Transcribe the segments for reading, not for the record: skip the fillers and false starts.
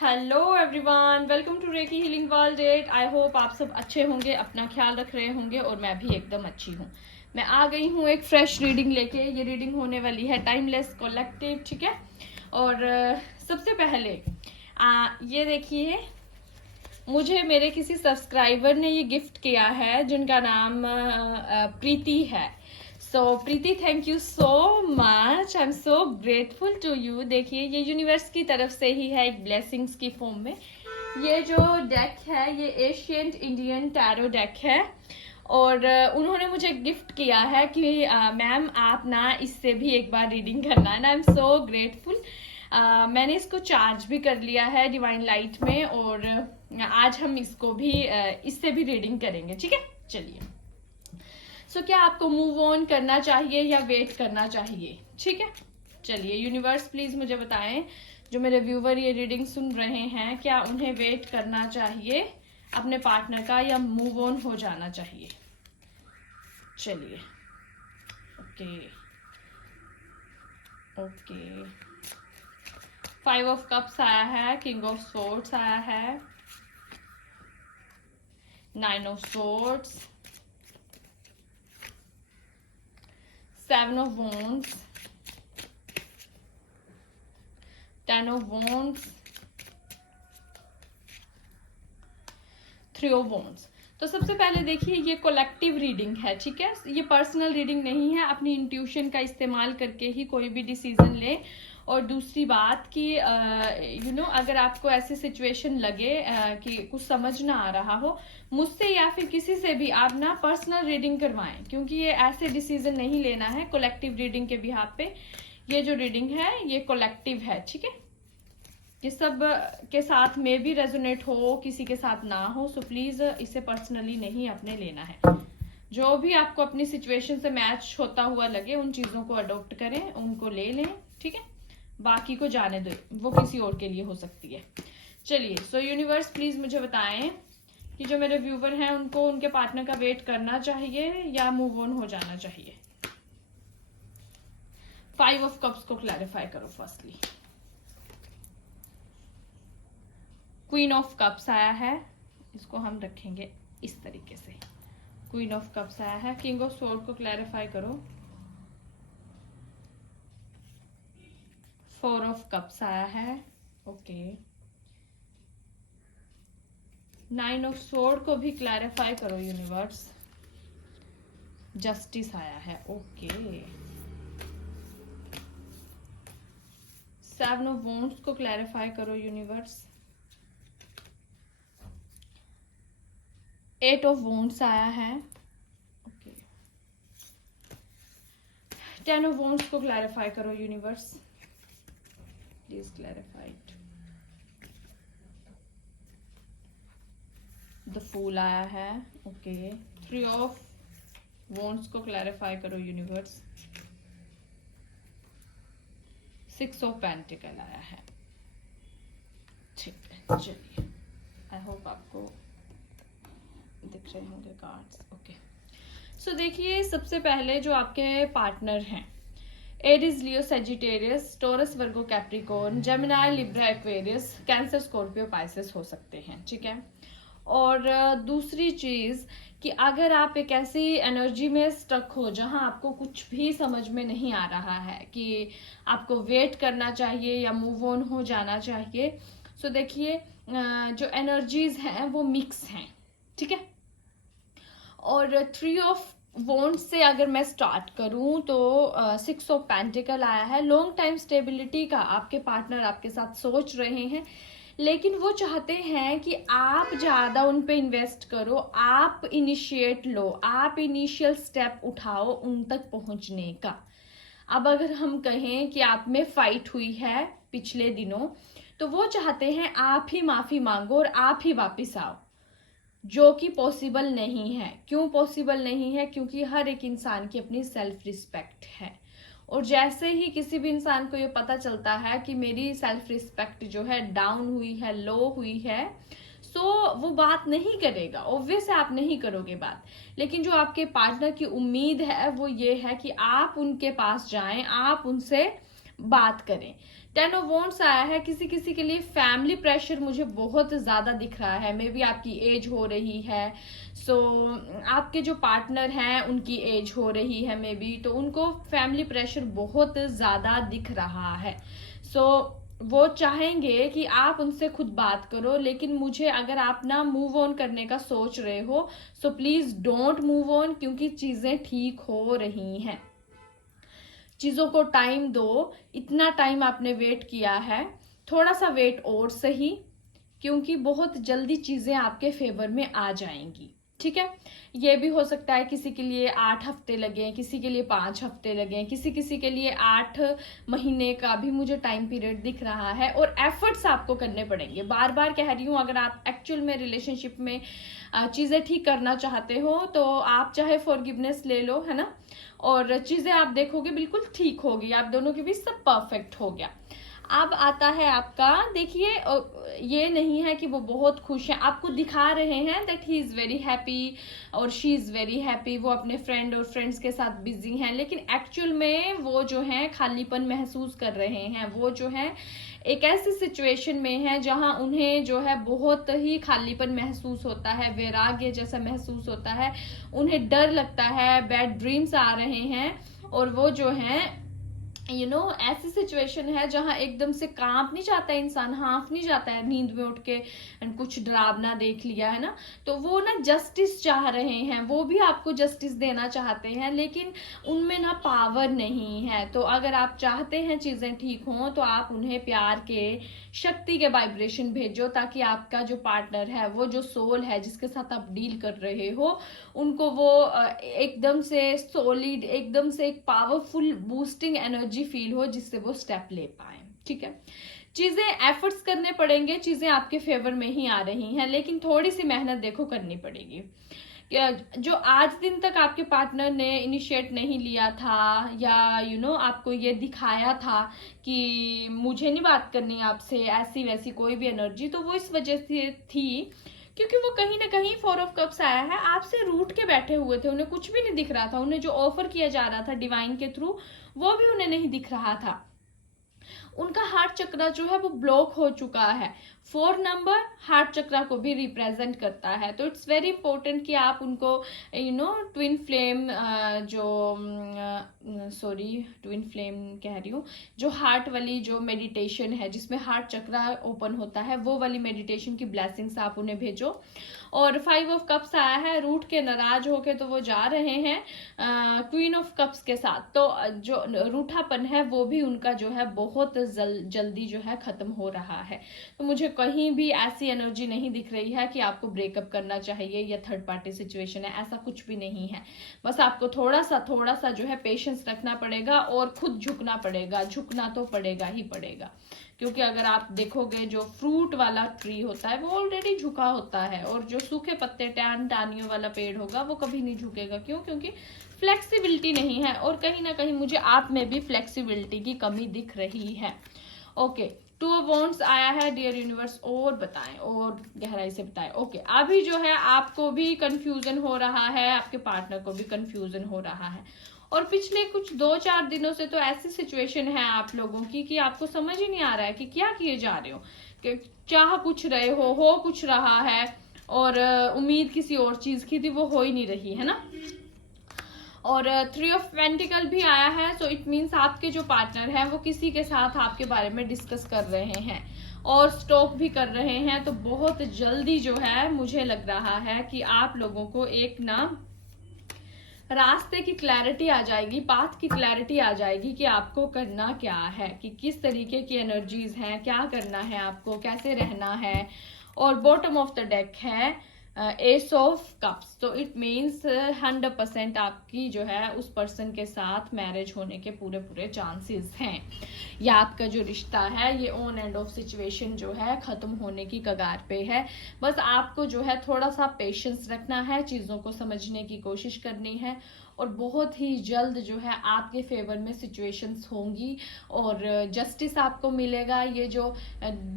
Hello everyone, welcome to reiki healing world at. I hope आप सब अच्छे होंगे, अपना ख्याल रख रहे होंगे और मैं भी एकदम अच्छी हूँ। मैं आ गई हूँ एक फ्रेश रीडिंग लेके। ये रीडिंग होने वाली है टाइमलेस कलेक्टिव, ठीक है। और सबसे पहले ये देखिए, मुझे मेरे किसी सब्सक्राइबर ने ये गिफ्ट किया है जिनका नाम प्रीति है। So Preeti, thank you so much, I am so grateful to you. देखिए, ये यूनिवर्स की तरफ से ही है, एक ब्लेसिंग्स की फॉर्म में। ये जो डेक है ये एशियंट इंडियन टैरो डेक है और उन्होंने मुझे गिफ्ट किया है कि मैम आप ना इससे भी एक बार रीडिंग करना है ना। आई एम सो ग्रेटफुल। मैंने इसको चार्ज भी कर लिया है डिवाइन लाइट में और आज हम इसको भी इससे भी रीडिंग करेंगे, ठीक है। चलिए, सो क्या आपको मूव ऑन करना चाहिए या वेट करना चाहिए, ठीक है। चलिए यूनिवर्स, प्लीज मुझे बताएं, जो मेरे व्यूवर ये रीडिंग सुन रहे हैं, क्या उन्हें वेट करना चाहिए अपने पार्टनर का या मूव ऑन हो जाना चाहिए। चलिए, ओके ओके। 5 ऑफ कप्स आया है, किंग ऑफ सोर्ड्स आया है, 9 of swords, 7 of wands, 10 of wands, 3 of wands. तो सबसे पहले देखिए, ये कलेक्टिव रीडिंग है, ठीक है। ये पर्सनल रीडिंग नहीं है। अपनी इंट्यूशन का इस्तेमाल करके ही कोई भी डिसीजन ले। और दूसरी बात कि अगर आपको ऐसी सिचुएशन लगे कि कुछ समझ ना आ रहा हो, मुझसे या फिर किसी से भी आप ना पर्सनल रीडिंग करवाएं, क्योंकि ये ऐसे डिसीजन नहीं लेना है कलेक्टिव रीडिंग के बिहाफ पे। ये जो रीडिंग है ये कलेक्टिव है, ठीक है। ये सब के साथ में भी रेजोनेट हो, किसी के साथ ना हो, सो प्लीज इसे पर्सनली नहीं अपने लेना है। जो भी आपको अपनी सिचुएशन से मैच होता हुआ लगे उन चीजों को अडॉप्ट करें, उनको ले लें, ठीक है। बाकी को जाने दो, वो किसी और के लिए हो सकती है। चलिए, सो यूनिवर्स प्लीज मुझे बताएं कि जो मेरे व्यूवर हैं उनको उनके पार्टनर का वेट करना चाहिए या मूव ऑन हो जाना चाहिए। 5 ऑफ कप्स को क्लैरिफाई करो फर्स्टली। क्वीन ऑफ कप्स आया है, इसको हम रखेंगे इस तरीके से। क्वीन ऑफ कप्स आया है। किंग ऑफ सोर्ड को क्लैरिफाई करो। 4 ऑफ कप्स आया है, ओके। 9 ऑफ सोर्ड को भी क्लैरिफाई करो यूनिवर्स। जस्टिस आया है, ओके। 7 ऑफ वॉन्ड्स को क्लैरिफाई करो यूनिवर्स। 8 ऑफ वॉन्ड्स आया है, ओके। 10 ऑफ वॉन्ड्स को क्लैरिफाई करो universe, please clarified. The fool आया है, ओके। 3 ऑफ वॉन्ड्स को क्लैरिफाई करो यूनिवर्स। 6 ऑफ पेंटिकल आया है, ठीक है। चलिए, आई होप आपको दिख रहे होंगे कार्ड्स, ओके। सो देखिए, सबसे पहले जो आपके पार्टनर हैं, Aries, Leo, Sagittarius, Taurus, Virgo, Capricorn, Gemini, Libra, Aquarius, Cancer, Scorpio, Pisces हो सकते हैं, ठीक है। और दूसरी चीज कि अगर आप एक ऐसी एनर्जी में स्टक हो जहां आपको कुछ भी समझ में नहीं आ रहा है कि आपको वेट करना चाहिए या मूव ऑन हो जाना चाहिए, सो देखिए, जो एनर्जीज हैं वो मिक्स हैं, ठीक है। और 3 ऑफ वॉन्ड से अगर मैं स्टार्ट करूं तो 6 ऑफ पेंटिकल आया है। लॉन्ग टाइम स्टेबिलिटी का आपके पार्टनर आपके साथ सोच रहे हैं, लेकिन वो चाहते हैं कि आप ज्यादा उन पे इन्वेस्ट करो, आप इनिशिएट लो, आप इनिशियल स्टेप उठाओ उन तक पहुंचने का। अब अगर हम कहें कि आप में फाइट हुई है पिछले दिनों, तो वो चाहते हैं आप ही माफी मांगो और आप ही वापिस आओ, जो कि पॉसिबल नहीं है। क्यों पॉसिबल नहीं है? क्योंकि हर एक इंसान की अपनी सेल्फ रिस्पेक्ट है, और जैसे ही किसी भी इंसान को ये पता चलता है कि मेरी सेल्फ रिस्पेक्ट जो है डाउन हुई है, लो हुई है, सो वो बात नहीं करेगा। ऑब्वियस है, आप नहीं करोगे बात। लेकिन जो आपके पार्टनर की उम्मीद है वो ये है कि आप उनके पास जाएं, आप उनसे बात करें। टेन ऑफ वॉन्ड्स आया है, किसी किसी के लिए फैमिली प्रेशर मुझे बहुत ज्यादा दिख रहा है। मे बी आपकी एज हो रही है, सो आपके जो पार्टनर हैं उनकी एज हो रही है मे बी, तो उनको फैमिली प्रेशर बहुत ज्यादा दिख रहा है। सो वो चाहेंगे कि आप उनसे खुद बात करो, लेकिन मुझे अगर आप ना मूव ऑन करने का सोच रहे हो so please don't move on, क्योंकि चीजें ठीक हो रही हैं। चीजों को टाइम दो, इतना टाइम आपने वेट किया है, थोड़ा सा वेट और सही, क्योंकि बहुत जल्दी चीजें आपके फेवर में आ जाएंगी। ठीक है, ये भी हो सकता है किसी के लिए 8 हफ्ते लगे, किसी के लिए 5 हफ्ते लगे, किसी किसी के लिए 8 महीने का भी मुझे टाइम पीरियड दिख रहा है। और एफर्ट्स आपको करने पड़ेंगे, बार बार कह रही हूँ, अगर आप एक्चुअल में रिलेशनशिप में चीजें ठीक करना चाहते हो तो आप चाहे फॉरगिवनेस ले लो, है ना, और चीजें आप देखोगे बिल्कुल ठीक होगी, आप दोनों के बीच सब परफेक्ट हो गया। अब आता है आपका, देखिए ये नहीं है कि वो बहुत खुश हैं, आपको दिखा रहे हैं that he is very happy और शी इज वेरी हैप्पी, वो अपने फ्रेंड और फ्रेंड्स के साथ बिजी हैं, लेकिन एक्चुअल में वो जो है खालीपन महसूस कर रहे हैं। वो जो है एक ऐसी सिचुएशन में है जहां उन्हें जो है बहुत ही खालीपन महसूस होता है, वैराग्य जैसा महसूस होता है, उन्हें डर लगता है, बैड ड्रीम्स आ रहे हैं, और वो जो है ऐसी सिचुएशन है जहां एकदम से कांप नहीं जाता है इंसान, हाफ नहीं जाता है नींद में उठ के कुछ डरावना देख लिया, है ना, तो वो ना जस्टिस चाह रहे हैं, वो भी आपको जस्टिस देना चाहते हैं, लेकिन उनमें ना पावर नहीं है। तो अगर आप चाहते हैं चीजें ठीक हों तो आप उन्हें प्यार के, शक्ति के वाइब्रेशन भेजो, ताकि आपका जो पार्टनर है, वो जो सोल है जिसके साथ आप डील कर रहे हो, उनको वो एकदम से सॉलिड, एकदम से एक पावरफुल बूस्टिंग एनर्जी फील हो, जिससे वो स्टेप ले पाए। ठीक है, चीजें एफर्ट्स करने पड़ेंगे, चीजें आपके फेवर में ही आ रही हैं, लेकिन थोड़ी सी मेहनत देखो करनी पड़ेगी। जो आज दिन तक आपके पार्टनर ने इनिशिएट नहीं लिया था, या आपको ये दिखाया था कि मुझे नहीं बात करनी आपसे, ऐसी वैसी कोई भी एनर्जी, तो वो इस वजह से थी क्योंकि वो कहीं ना कहीं 4 ऑफ कप्स आया है, आपसे रूठ के बैठे हुए थे, उन्हें कुछ भी नहीं दिख रहा था, उन्हें जो ऑफर किया जा रहा था डिवाइन के थ्रू वो भी उन्हें नहीं दिख रहा था। उनका हार्ट चक्रा जो है वो ब्लॉक हो चुका है। 4 नंबर हार्ट चक्रा को भी रिप्रेजेंट करता है, तो इट्स वेरी इंपॉर्टेंट कि आप उनको ट्विन फ्लेम ट्विन फ्लेम कह रही हूँ, जो हार्ट वाली जो मेडिटेशन है जिसमें हार्ट चक्रा ओपन होता है, वो वाली मेडिटेशन की ब्लेसिंग्स आप उन्हें भेजो। और 5 ऑफ कप्स आया है, रूठ के नाराज होके तो वो जा रहे हैं क्वीन ऑफ कप्स के साथ, तो जो रूठापन है वो भी उनका जो है बहुत जल्दी जो है खत्म हो रहा है। तो मुझे कहीं भी ऐसी एनर्जी नहीं दिख रही है कि आपको ब्रेकअप करना चाहिए या थर्ड पार्टी सिचुएशन है, ऐसा कुछ भी नहीं है। बस आपको थोड़ा सा जो है पेशेंस रखना पड़ेगा और खुद झुकना पड़ेगा, झुकना तो पड़ेगा ही पड़ेगा, क्योंकि अगर आप देखोगे जो फ्रूट वाला ट्री होता है वो ऑलरेडी झुका होता है, और जो सूखे पत्ते टानियों वाला पेड़ होगा वो कभी नहीं झुकेगा। क्यों? क्योंकि फ्लेक्सिबिलिटी नहीं है, और कहीं ना कहीं मुझे आप में भी फ्लेक्सिबिलिटी की कमी दिख रही है। ओके, 2 ऑफ वॉन्ड्स आया है, डियर यूनिवर्स और बताएं, और गहराई से बताएं। ओके, अभी जो है आपको भी कंफ्यूजन हो रहा है, आपके पार्टनर को भी कंफ्यूजन हो रहा है, और पिछले कुछ 2-4 दिनों से तो ऐसी सिचुएशन है आप लोगों की कि आपको समझ ही नहीं आ रहा है कि क्या किए जा रहे हो, कि चाह कुछ रहे हो कुछ रहा है, और उम्मीद किसी और चीज की थी वो हो ही नहीं रही है ना। और 3 ऑफ पेंटिकल भी आया है, सो इट मीन्स आपके जो पार्टनर है वो किसी के साथ आपके बारे में डिस्कस कर रहे हैं और स्टॉक भी कर रहे हैं। तो बहुत जल्दी जो है मुझे लग रहा है कि आप लोगों को एक ना रास्ते की क्लैरिटी आ जाएगी, पाथ की क्लैरिटी आ जाएगी कि आपको करना क्या है, कि किस तरीके की एनर्जीज हैं, क्या करना है आपको, कैसे रहना है। और बॉटम ऑफ द डेक है एस ऑफ कप्स, तो इट मीन्स 100% आपकी जो है उस पर्सन के साथ मैरिज होने के पूरे चांसेस हैं, या आपका जो रिश्ता है ये ऑन एंड ऑफ सिचुएशन जो है खत्म होने की कगार पे है। बस आपको जो है थोड़ा सा पेशेंस रखना है, चीजों को समझने की कोशिश करनी है, और बहुत ही जल्द जो है आपके फेवर में सिचुएशंस होंगी और जस्टिस आपको मिलेगा। ये जो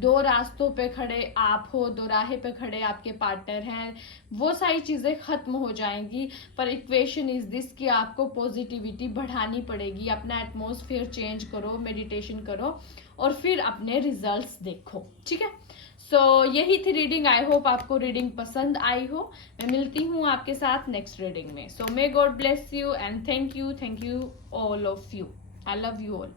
2 रास्तों पे खड़े आप हो, 2 राहे पे खड़े आपके पार्टनर हैं, वो सारी चीजें खत्म हो जाएंगी। पर इक्वेशन इज दिस कि आपको पॉजिटिविटी बढ़ानी पड़ेगी, अपना एटमॉस्फेयर चेंज करो, मेडिटेशन करो, और फिर अपने रिजल्ट्स देखो, ठीक है। सो यही थी रीडिंग। आई होप आपको रीडिंग पसंद आई हो। मैं मिलती हूँ आपके साथ नेक्स्ट रीडिंग में। So may God bless you and thank you all of you. I love you all.